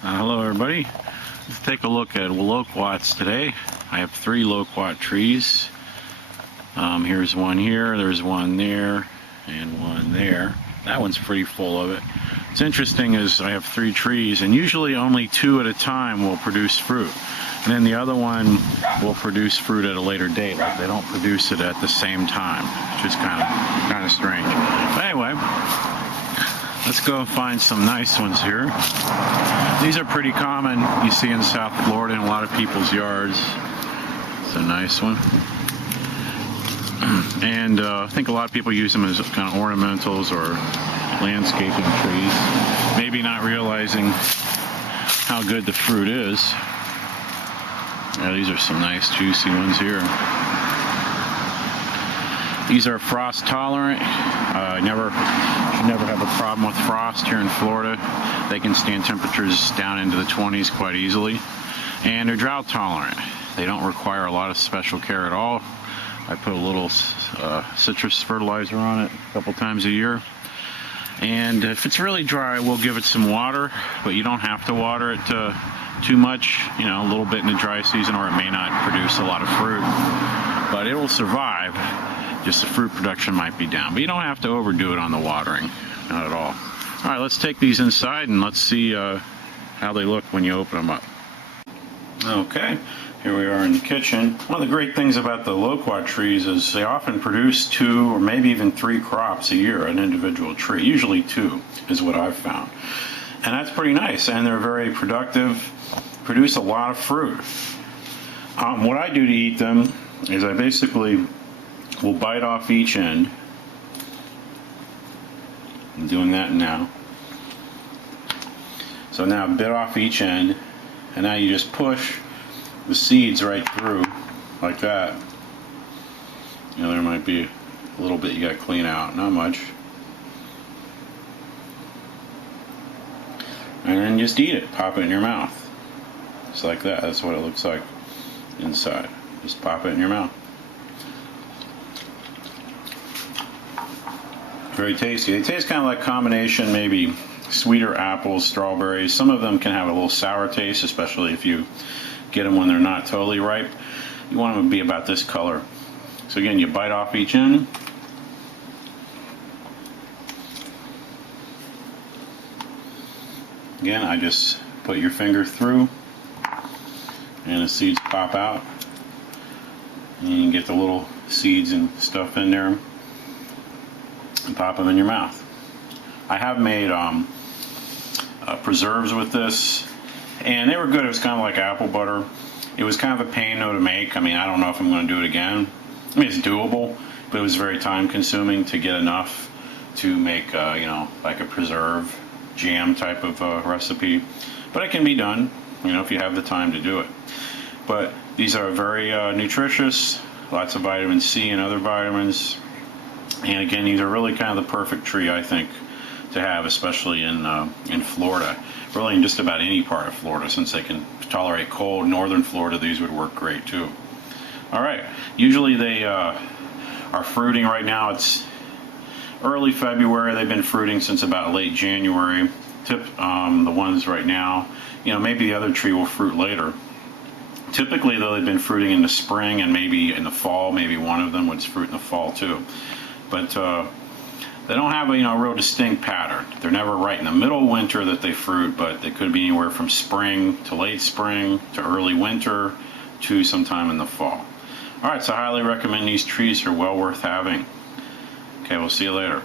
Hello everybody. Let's take a look at Loquats today. I have 3 Loquat trees. Here's one here, there's one there, and one there. That one's pretty full of it. What's interesting is I have 3 trees, and usually only 2 at a time will produce fruit. And then the other one will produce fruit at a later date. Like they don't produce it at the same time, which is kind of strange. But anyway, let's go find some nice ones here. These are pretty common. You see in South Florida in a lot of people's yards. It's a nice one. And I think a lot of people use them as kind of ornamentals or landscaping trees. Maybe not realizing how good the fruit is. Yeah, these are some nice juicy ones here. These are frost tolerant. Should never have a problem with frost here in Florida. They can stand temperatures down into the 20s quite easily. And they're drought tolerant. They don't require a lot of special care at all. I put a little citrus fertilizer on it a couple times a year. And if it's really dry, we'll give it some water, but you don't have to water it too much, you know, a little bit in the dry season, or it may not produce a lot of fruit. But it will survive. Just the fruit production might be down. But you don't have to overdo it on the watering. Not at all. All right, let's take these inside and let's see how they look when you open them up. Okay, here we are in the kitchen. One of the great things about the Loquat trees is they often produce 2 or maybe even 3 crops a year, an individual tree. Usually 2 is what I've found. And that's pretty nice, and they're very productive, produce a lot of fruit. What I do to eat them is I basically will bite off each end. I'm doing that now. So now I bit off each end, and now you just push the seeds right through like that. You know, there might be a little bit you got to clean out, not much. And then just eat it, pop it in your mouth. Just like that, that's what it looks like inside. Just pop it in your mouth. Very tasty. They taste kind of like combination, maybe sweeter apples, strawberries. Some of them can have a little sour taste, especially if you get them when they're not totally ripe. You want them to be about this color. So again, you bite off each end. Again, I just put your finger through and the seeds pop out. And you can get the little seeds and stuff in there and pop them in your mouth. I have made preserves with this, and they were good. It was kind of like apple butter. It was kind of a pain though to make. I mean, I don't know if I'm going to do it again. I mean, it's doable, but it was very time consuming to get enough to make, you know, like a preserve jam type of recipe. But it can be done, you know, if you have the time to do it. But these are very nutritious, lots of vitamin C and other vitamins. And again, these are really kind of the perfect tree, I think, to have, especially in Florida. Really in just about any part of Florida, since they can tolerate cold. Northern Florida, these would work great too. All right, usually they are fruiting right now. It's early February. They've been fruiting since about late January. The ones right now, you know, maybe the other tree will fruit later. Typically, though, they've been fruiting in the spring and maybe in the fall. Maybe one of them would fruit in the fall too. But they don't have a real distinct pattern. They're never right in the middle of winter that they fruit, but they could be anywhere from spring to late spring to early winter to sometime in the fall. All right, so I highly recommend these trees. Are well worth having. Okay, we'll see you later.